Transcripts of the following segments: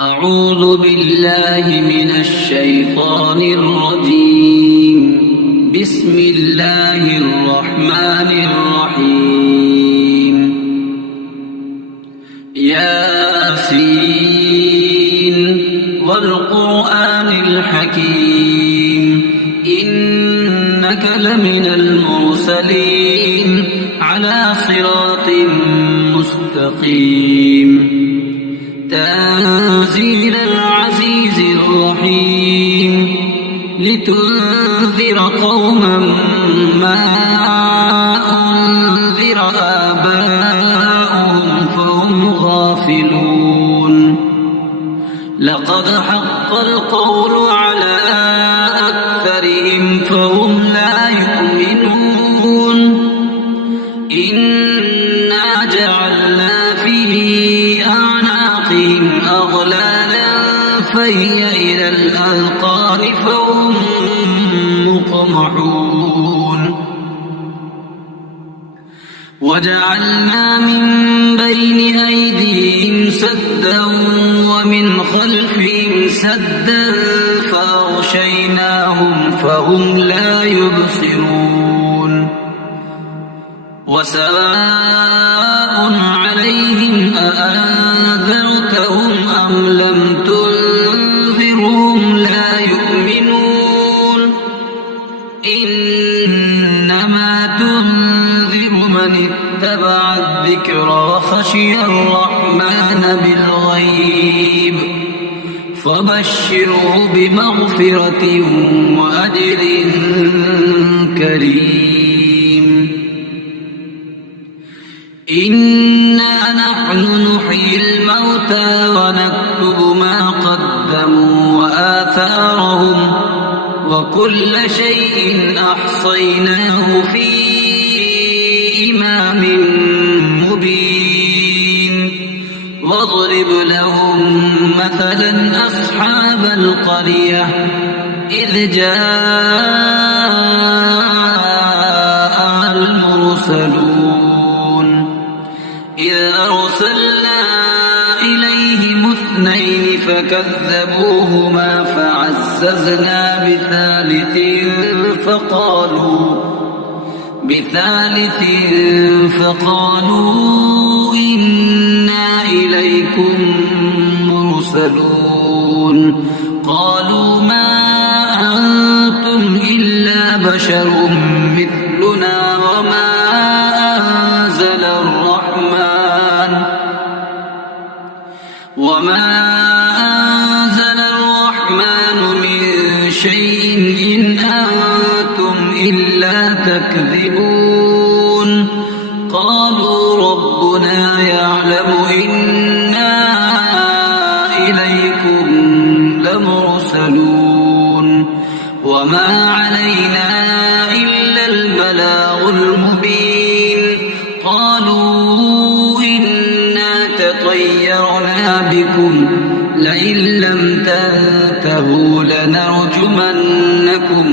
أعوذ بالله من الشيطان الرجيم. بسم الله الرحمن الرحيم. ياسين والقرآن الحكيم إنك لمن المرسلين على صراط مستقيم. تنزيل العزيز الرحيم لتنذر قوما ما أنذر آباؤهم فهم غافلون. لقد حق القول على أكثرهم فهم لا يؤمنون. إنا جعلنا في أعناقهم أغلالا فهي إلى الأذقان فهم مقمحون. وجعلنا من بين أيديهم سدا ومن خلفهم سدا فأغشيناهم فهم لا يبصرون. وسواء عليهم أأنذرتهم أم لم تنذرهم لا يؤمنون. إنما تنذر من اتبع الذكر وخشي الرحمن بالغيب فبشره بمغفرة وأجر كريم. إنا نحن نحيي الموتى ونكتب ما قدموا وآثارهم وكل شيء أحصيناه في إمام مبين. واضرب لهم مثلا أصحاب القرية إذ جاء المرسلون إذ أرسلنا إليهم اثنين فكذبوهما فعززنا بثالث فقالوا إنا إليكم مرسلون. قالوا ما أنتم إلا بشر مثلنا وما أنزل الرحمن من شيء إن أنتم إلا تكذبون. قالوا ربنا يعلم إنا إليكم لمرسلون وما علينا إلا البلاغ المبين. قالوا إنا تطيرنا بكم لئن لم تنتهوا لنرجمنكم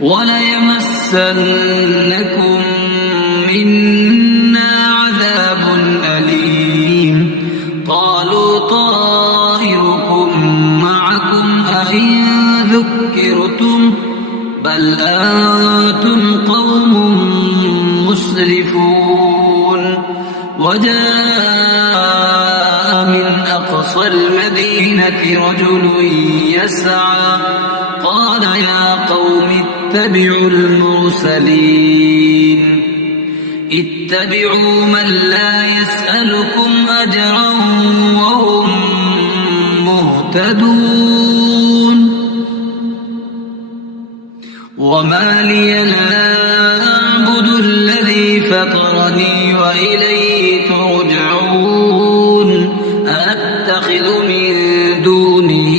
وليمسنكم منا عذاب أليم. قالوا طائركم معكم أئن ذكرتم بل أنتم قوم مسرفون. وجاء من أقصى المدينة رجل يسعى قال يا قوم اتبعوا المرسلين. اتبعوا من لا يسألكم أجرا وهم مهتدون. وما لي لا أعبد الذي فطرني وإليه ترجعون. أتخذ من دونه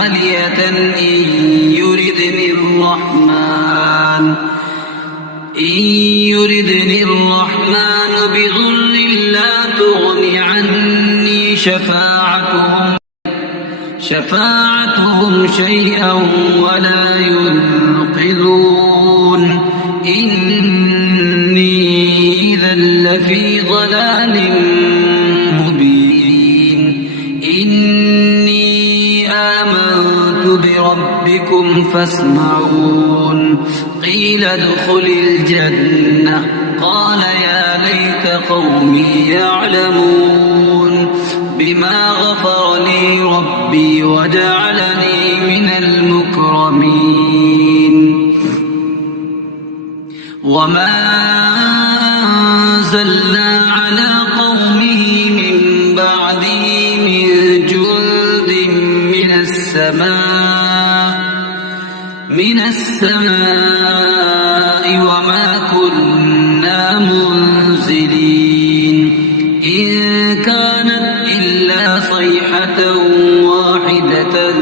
آلهة إن يردني الرحمن بضر لا تغن عني شفاعتهم شيئا ولا ينقذون. إني إذا لفي ضلال مبين إني آمنت بربكم فاسمعون قيل ادخل الجنة قال يا ليت قومي يعلمون بما غفر لي ربي وجعلني من المكرمين وما أنزلنا على قومه من بعده من جند من السماء وما كنا منزلين إن كانت إلا صيحة واحدة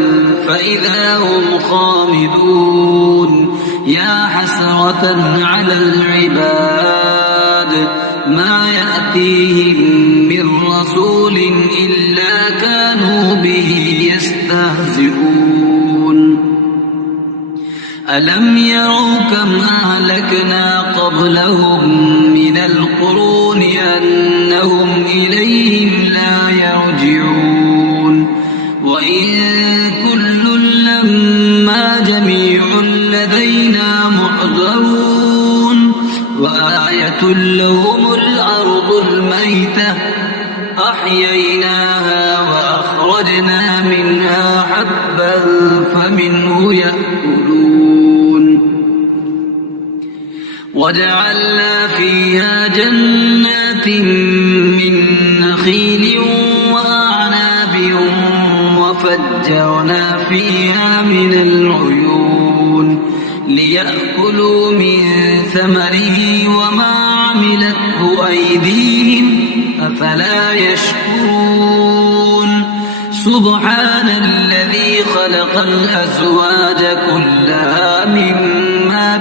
فإذا هم خامدون يا حسرة على العباد ما يأتيهم من رسول إلا كانوا به يستهزئون ألم يروا كم أهلكنا قبلهم من القرون أنهم إليهم لا يرجعون وإن كل لما جميع لدينا محضرون وآية لهم الأرض الميتة أحييناها وأخرجنا منها حبا فمنه يأكلون وجعلنا فيها جنات من نخيل وأعناب وفجرنا فيها من العيون ليأكلوا من ثمره وما عملته أيديهم أفلا يشكرون سبحان الذي خلق الأزواج كلها مما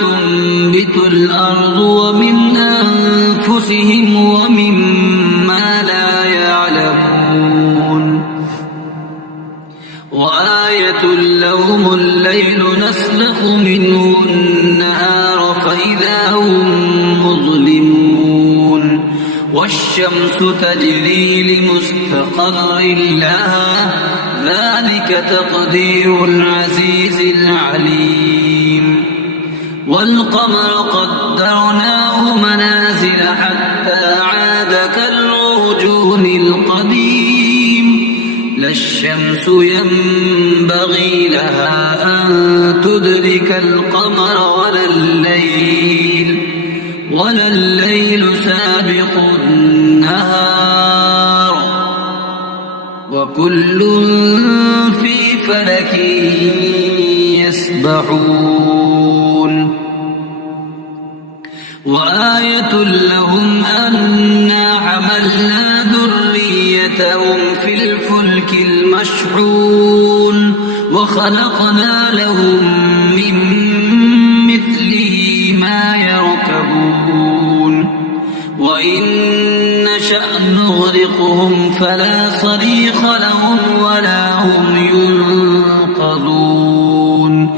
تنبت الأرض ومن أنفسهم ومما لا يعلمون وآية لهم الليل نسلخ منه النهار فإذا هم مظلمون والشمس تجري لمستقر لها ذلك تقدير العزيز العليم والقمر قدرناه منازل حتى عاد كالعرجون القديم لا الشمس ينبغي لها أن تدرك القمر ولا الليل سابق النهار وكل في فلك يسبحون وآية لهم أنا حملنا ذريتهم في الفلك المشحون وخلقنا لهم من مثله ما يركبون وإن نشأ نغرقهم فلا صريخ لهم ولا هم ينقذون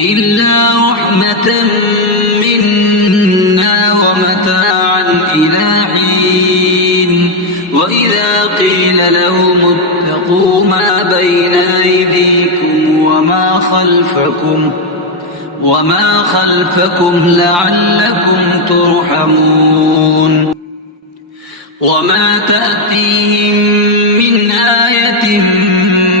إلا رحمة منا ومتاعا إلى حين وإذا قيل لهم اتقوا ما بين أيديكم وما خلفكم لعلكم ترحمون وما تأتيهم من آية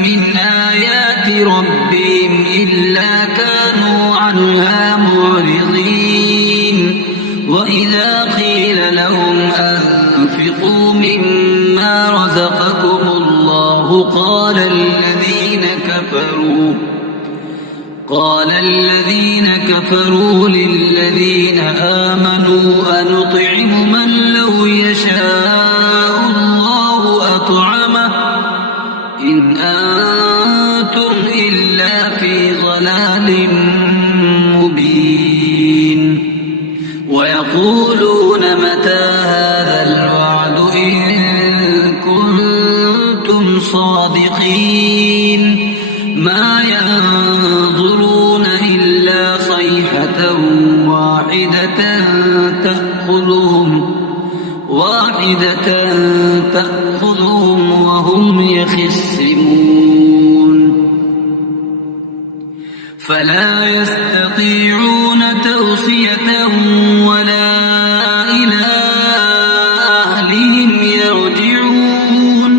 من آيات ربهم إلا كانوا عنها معرضين وإذا قيل لهم أنفقوا مما رزقكم الله قال الذين كفروا للذين آمنوا أنطعم من لو يشاء الله أطعمه إن أنتم إلا في ضلال مبين ويقولون متى هذا الوعد إن كنتم صادقين ما ينظرون إلا صيحة تأخذهم وهم يخصمون فلا يستطيعون توصية ولا إلى أهلهم يرجعون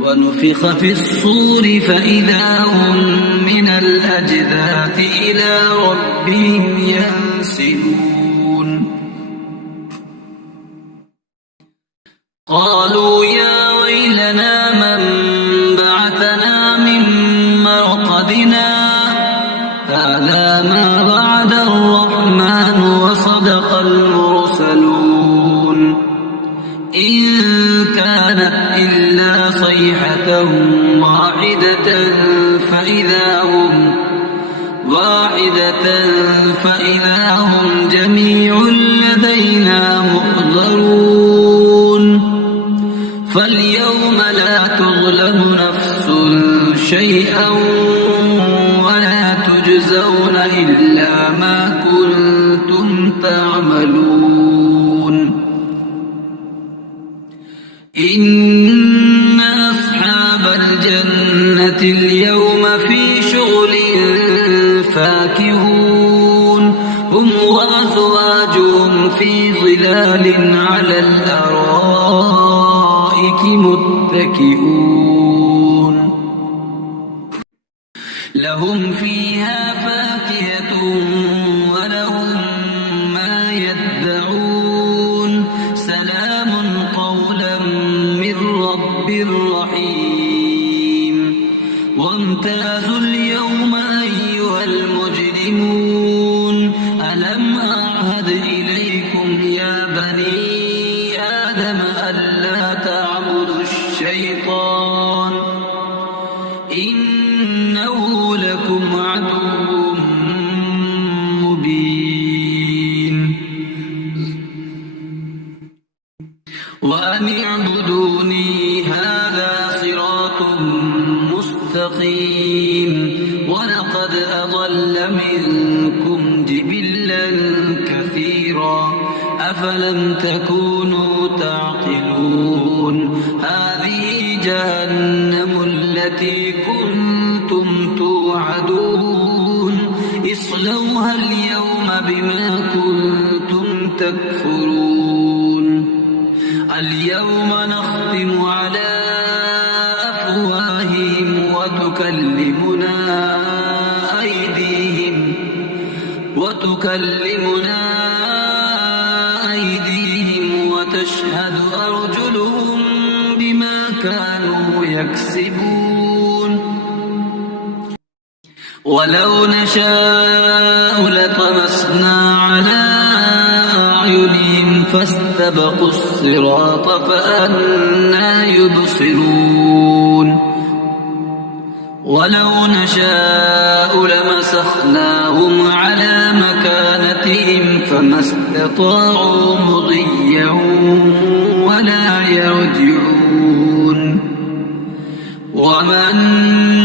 ونفخ في الصور فإذا هم من الأجداث إلى ربهم ينسلون قالوا يا ويلنا من بعثنا من مرقدنا هذا ما وعد الرحمن وصدق المرسلون إن كانت إلا صيحة فإذا هم جميع لدينا محضرون فاليوم لا تظلم نفس شيئا ولا تجزون إلا ما كنتم تعملون إن أصحاب الجنة اليوم في شغل فاكهون هم وأزواجهم في ظلال على الأرائك متكئون لهم فيها فاكهة ولهم ما يدعون سلام قولا من رب رحيم وامتازوا اليوم أيها المجرمون ألم أعهد إليكم يا بني آدم ألا تعبدوا الشيطان إنه لكم عدو مبين وأن اعبدوني هذا صراط مستقيم ولقد أضل منكم جبلا كثيرا أفلم تكونوا تعقلون هذه جهنم التي كنتم توعدون اصلوها اليوم بما كنتم تكفرون اليوم نختم على أفواههم وتكلمنا أيديهم وتشهد أرجلهم بما كانوا يكسبون ولو نشاء لطمسنا على أعينهم فاستبقوا الصراط فأنى يبصرون ولو نشاء لمسخناهم على مكانتهم فما استطاعوا مضيا ولا يرجعون ومن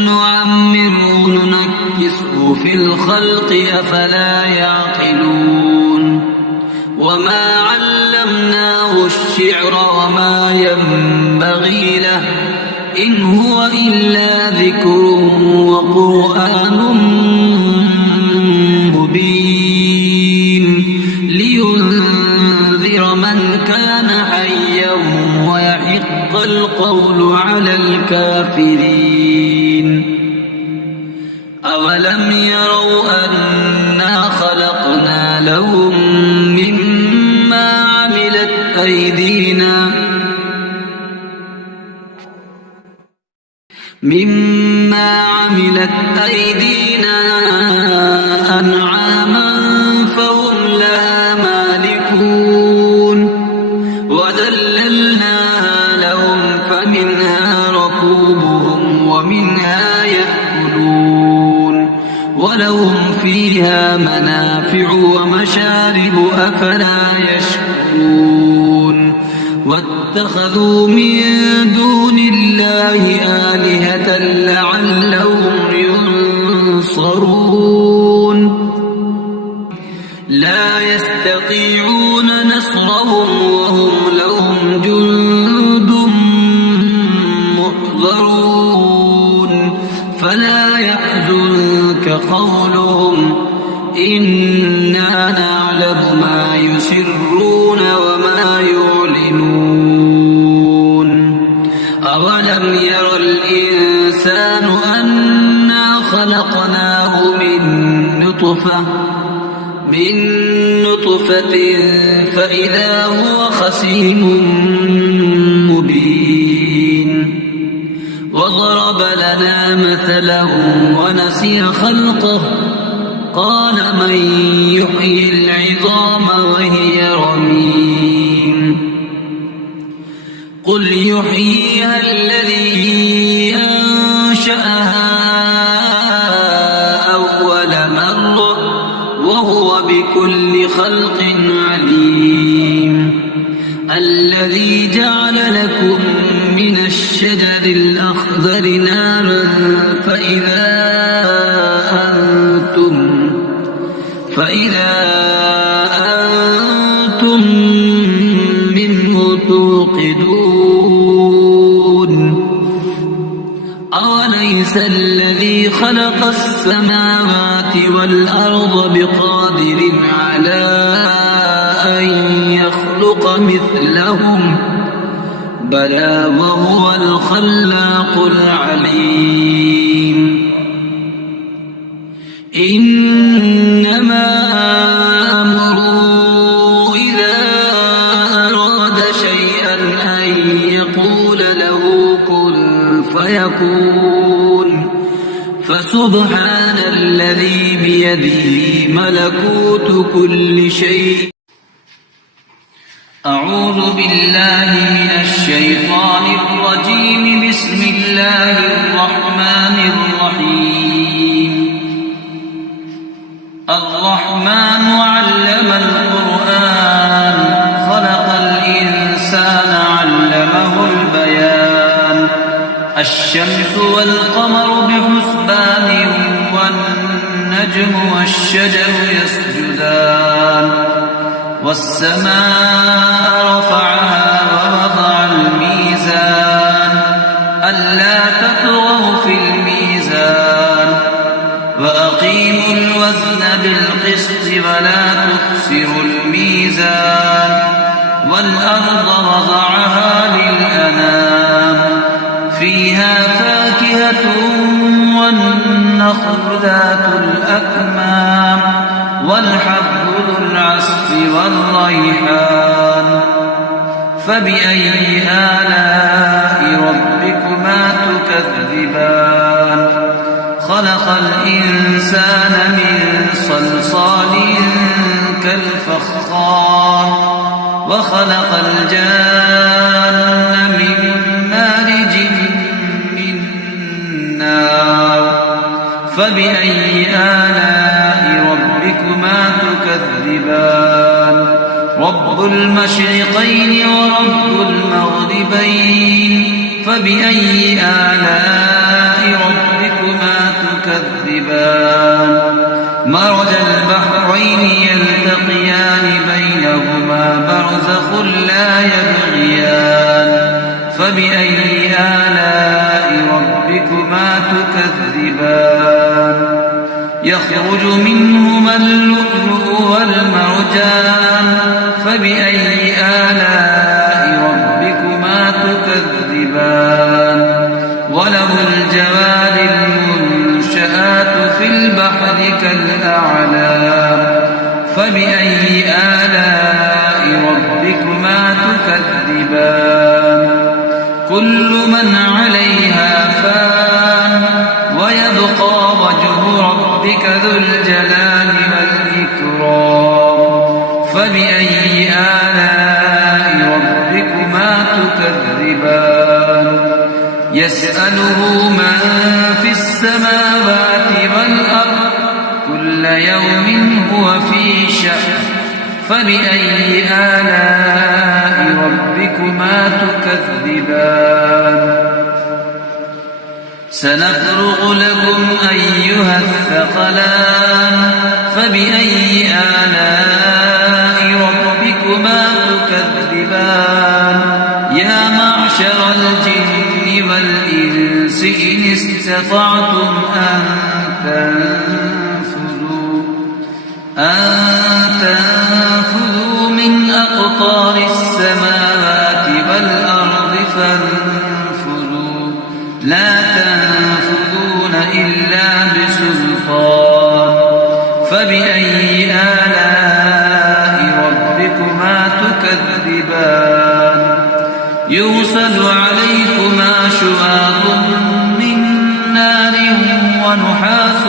نعمره ننكسه في الخلق أفلا يعقلون وما علمناه الشعر وما ينبغي له إن هو إلا ذكر وقرآن مبين لينذر من كان حيا ويحق القول على الكافرين أولم يروا أنا خلقنا لهم مما عملت أيدينا أنعاما فهم لها مالكون وذللناها لهم فمنها ركوبهم ومنها يأكلون ولهم فيها منافع ومشارب أفلا يشكرون واتخذوا من دون الله آلهة لعلهم ينصرون لا يستطيعون نصرهم وهم لهم جند محضرون فلا يحزنك قولهم إنا نعلم ما يسرون وما يعلنون أولم ير الإنسان أنا خلقناه من نطفة فإذا هو خصيم مبين وضرب لنا مثلا ونسي خلقه قال من يحيي العظام وهي رميم قل يحييها الذي أنشأها أول مرة وهو بكل خلق عليم الذي جعل لكم من الشجر الأخضر نارا فإذا أنتم منه توقدون أوليس الذي خلق السماوات والأرض بقادر على أن يخلق مثلهم بلى وهو الخلاق العليم إنما أمره إذا أراد شيئا أن يقول له كن فيكون فسبحان الذي بيده ملكوت كل شيء أعوذ بالله من الشيطان الرجيم بسم الله الرحمن الرحيم الرحمن علم القرآن خلق الإنسان علمه البيان الشمس والقمر بحسبان والنجم والشجر يسجدان والسماء رفعها ووضع الميزان ألا تطغوا في الميزان وأقيموا الوزن بالقسط ولا تخسروا الميزان والأرض وضعها للأنام فيها فاكهة والنخل ذات الأكمام والحب ذو العصف والريحان فبأي آلاء ربكما تكذبان خلق الإنسان من صلصال كالفخار وخلق الجان من مارج من نار فبأي آلاء ربكما تكذبان رب المشرقين ورب المغربين فبأي آلاء ربكما تكذبان مرج البحرين يلتقيان بينهما برزخ لا يبغيان فبأي آلاء ربكما تكذبان يخرج منهما اللؤلؤ والمرجان فبأي آلاء ربكما تكذبان وله الجوار المنشآت في البحر كالأعلام فبأي آلاء ربكما تكذبان كل من عليها فان ويبقى وجه ربك ذو الجلال والإكرام فبأي آلاء ربكما تكذبان يسأله من في السماوات والأرض كل يوم هو في شأن فبأي آلاء ربكما تكذبان سنفرغ لكم أيها الثقلان فبأي آلاء ربكما تكذبان يا معشر الجن والإنس إن استطعتم أن تنفذوا من أقطار السماوات والأرض فانفذوا لا تنفذون إلا بسلطان فبأي آلاء ربكما تكذبان يرسل عليكما شواظ من نار ونحاس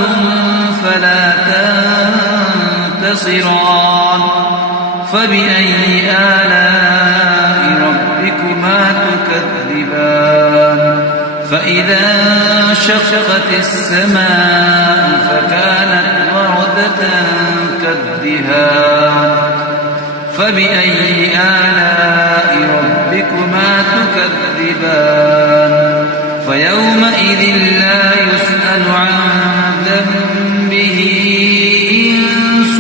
فلا تنتصران فبأي آلاء ربكما تكذبان فإذا انشقت السماء فكانت وردة كالدهان فبأي آلاء ربكما تكذبان فيومئذ لا يسأل عن ذنبه إنس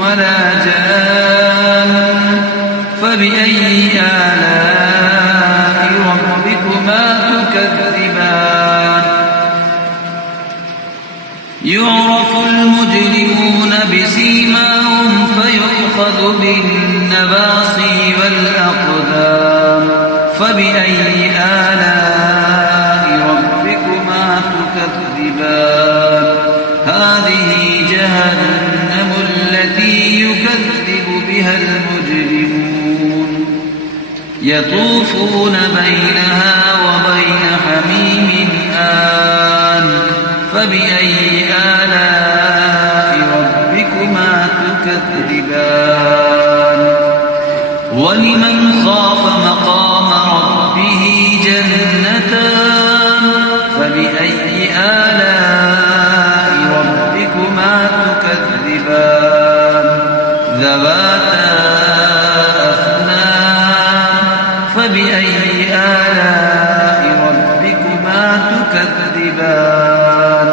ولا جان فبأي آلاء ربكما تكذبان يعرف المجرمون بسيماهم فيؤخذ بالنواصي والأقدام فبأي آلاء ربكما تكذبان هذه جهنم التي يكذب بها المجرمون يطوفون بينها وبين حميم آن فبأي آلاء ربكما تكذبان ولمن خاف مقام ربه جنتان فبأي آلاء ربكما تكذبان ذواتا أفنان فبأي آلاء ربكما تكذبان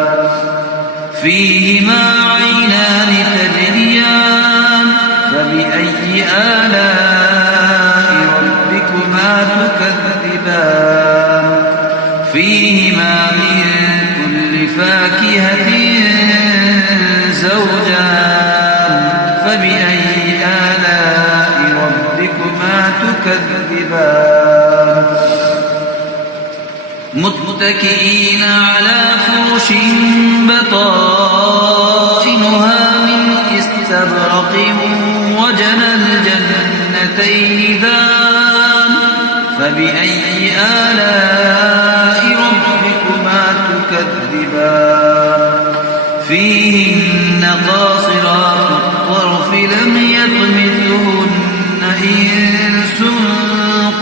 فيهما عينان تجريان فبأي آلاء ربكما تكذبان فيهما من كل فاكهة زوجان فبأي آلاء ربكما تكذبان متكئين على فرش بطائنها من استبرق وجنى الجنتين دان فبأي آلاء ربكما تكذبان فيهن قاصرات الطرف لم يطمثهن إنس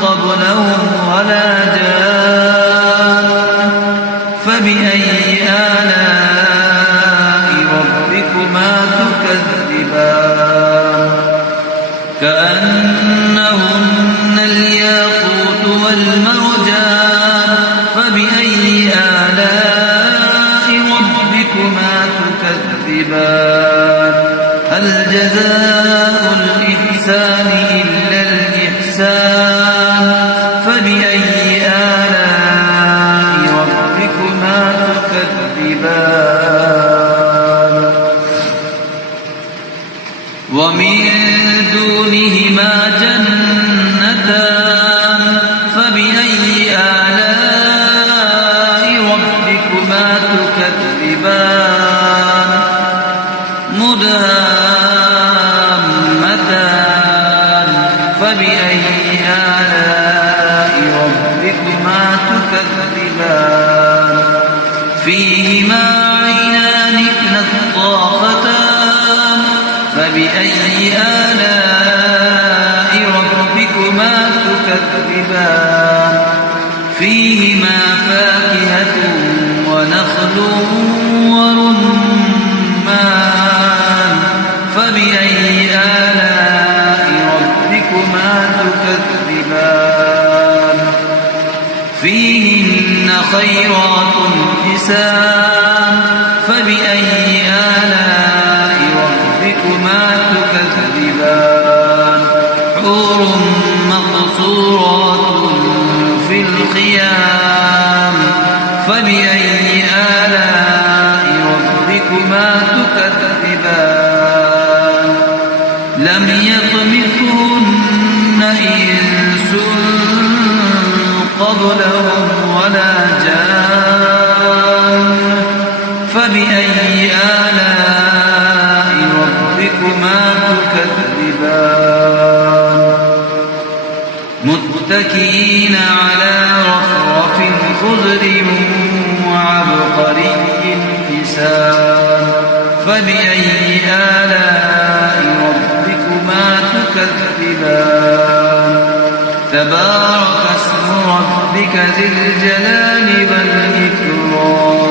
قبلهم ولا جان فبأي آلاء ربكما تكذبان كأنهن الياقوت والمرجان فبأي آلاء ربكما تكذبان هل جزاء الإحسان إلا الإحسان فبأي آلاء ربكما تكذبان ومن دونهما جنتان فبأي آلاء ربكما تكذبان مدهامتان فبأي آلاء ربكما تكذبان فيهما عينان نضاختان فبأي آلاء ربكما تكذبان فيهما فاكهة ونخل ورمان فبأي آلاء ربكما تكذبان فيهن خيرات حسان فبأي آلاء ربكما تكذبان حور مقصورات في الخيام فبأي آلاء ربكما تكذبان لم يطمثهن إنس قبلهم ولا جان فبأي آلاء ربكما تكذبان متكئين على رفرف خضر وعبقري حسان فبأي آلاء ربكما تكذبان تبارك اسم ربك ذي الجلال والإكرام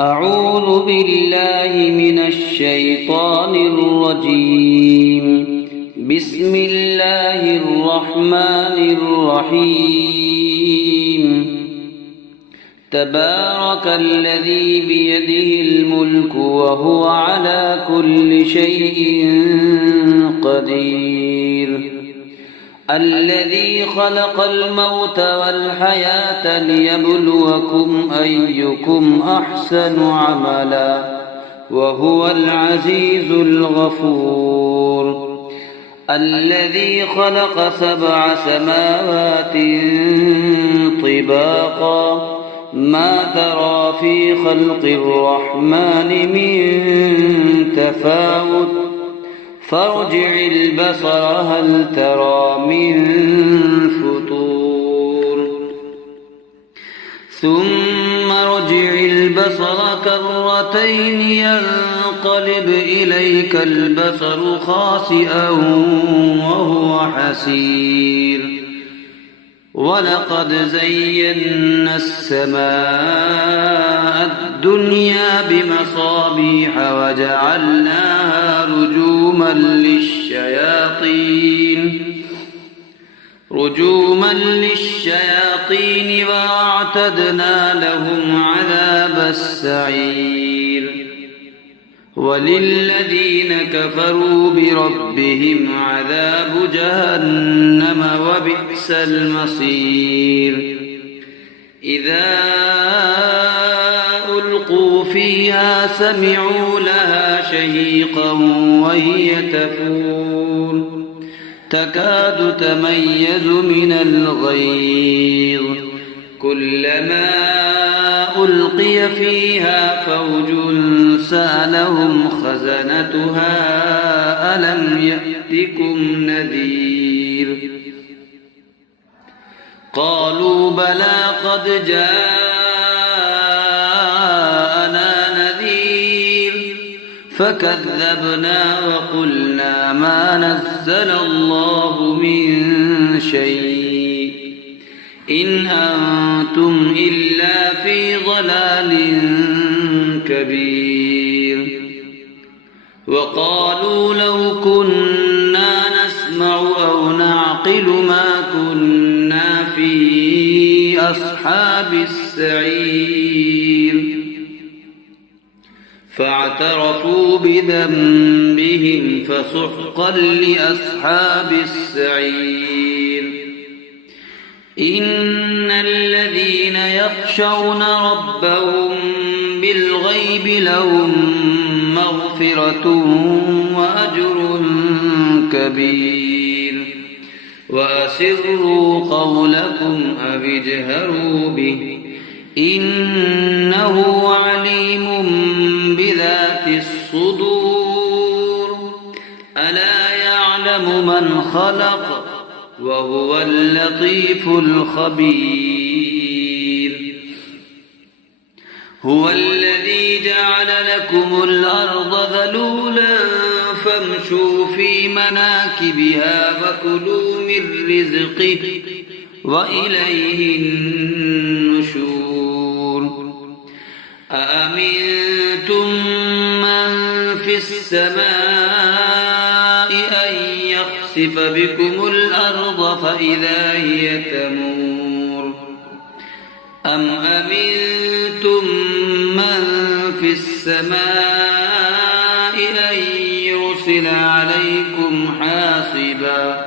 أعوذ بالله من الشيطان الرجيم بسم الله الرحمن الرحيم تبارك الذي بيده الملك وهو على كل شيء قدير الذي خلق الموت والحياة ليبلوكم أيكم أحسن عملا وهو العزيز الغفور الذي خلق 7 سماوات طباقا ما ترى في خلق الرحمن من تفاوت فارجع البصر هل ترى من فطور ثم ارجع البصر كرتين ينقلب إليك البصر خاسئا وهو حسير ولقد زينا السماء الدنيا بمصابيح وجعلناها رجوما للشياطين وأعتدنا لهم عذاب السعير وللذين كفروا بربهم عذاب جهنم وبئس المصير إذا ألقوا فيها سمعوا لها شهيقا وهي تفور تكاد تميز من الغيظ كلما ألقي فيها فوج سألهم خزنتها ألم يأتكم نذير قالوا بلى قد جاءنا نذير فكذبنا وقلنا ما نزل الله من شيء إن أنتم إلا في ضلال كبير وقالوا لو كنا نسمع أو نعقل ما كنا في أصحاب السعير فاعترفوا بذنبهم فسحقا لأصحاب السعير إن الذين يخشون ربهم بالغيب لهم مغفرة وأجر كبير وأسروا قولكم أو اجهروا به إنه عليم بذات الصدور ألا يعلم من خلق وهو اللطيف الخبير هو الذي جعل لكم الأرض ذلولا فامشوا في مناكبها وكلوا من رزقه وإليه النشور أأمنتم من في السماء أن يخسف يخسف بكم الأرض فإذا هي تمور أم أمنتم من في السماء أن يرسل عليكم حاصبا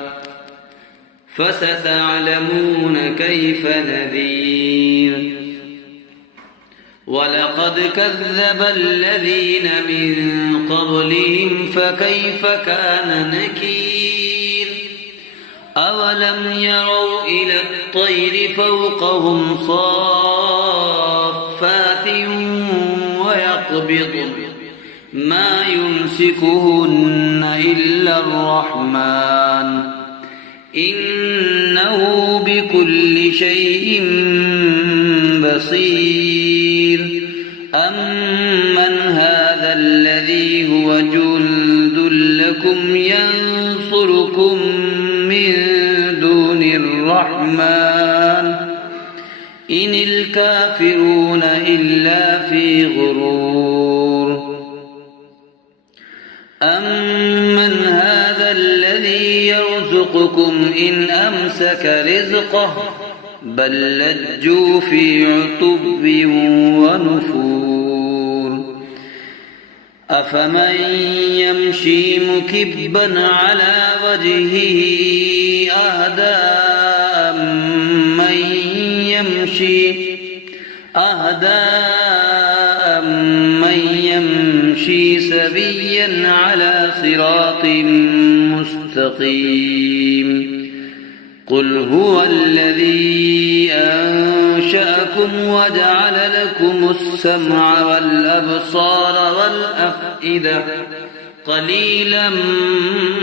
فستعلمون كيف نذير ولقد كذب الذين من قبلهم فكيف كان نكير أولم يروا إلى الطير فوقهم صافات ويقبضن ما يمسكهن إلا الرحمن إنه بكل شيء بصير أمن هذا الذي هو جند لكم ينصركم من دون الرحمن إن الكافرون إلا في غرور أمن هذا الذي يرزقكم إن أمسك رزقه بل لجوا في عتب ونفور أفمن يمشي مكبا على وجهه أهدى من يمشي سبيا على صراط مستقيم قل هو الذي أنشأكم وجعل لكم السمع والأبصار والأفئدة قليلا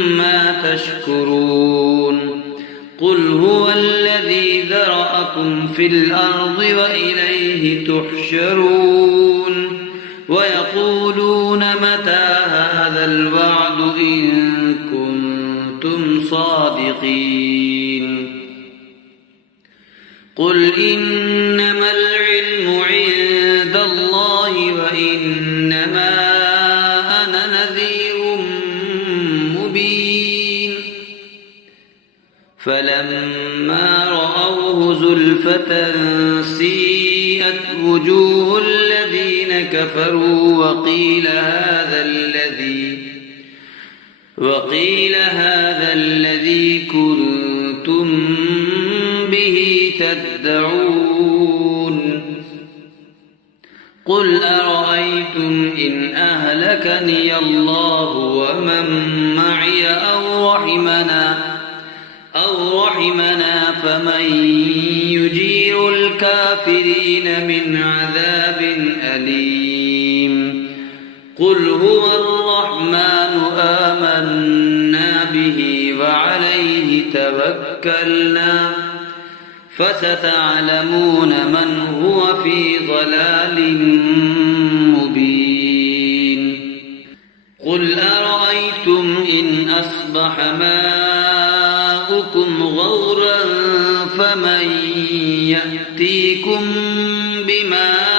ما تشكرون قل هو الذي ذرأكم في الأرض وإليه تحشرون ويقولون متى هذا الوعد إن كنتم صادقين قل إنما العلم عند الله وإنما أنا نذير مبين فلما رأوه زلفة سيئت وجوه الذين كفروا وقيل هذا الذي كنتم به تدعون قل أرأيتم إن أهلكني الله ومن معي أو رحمنا فمن يجير الكافرين من عذاب أليم قل هو الرحمن آمنا به وعليه توكلنا فستعلمون من هو في ضلال مبين قل أرأيتم إن أصبح ماؤكم غورا فمن يأتيكم بماء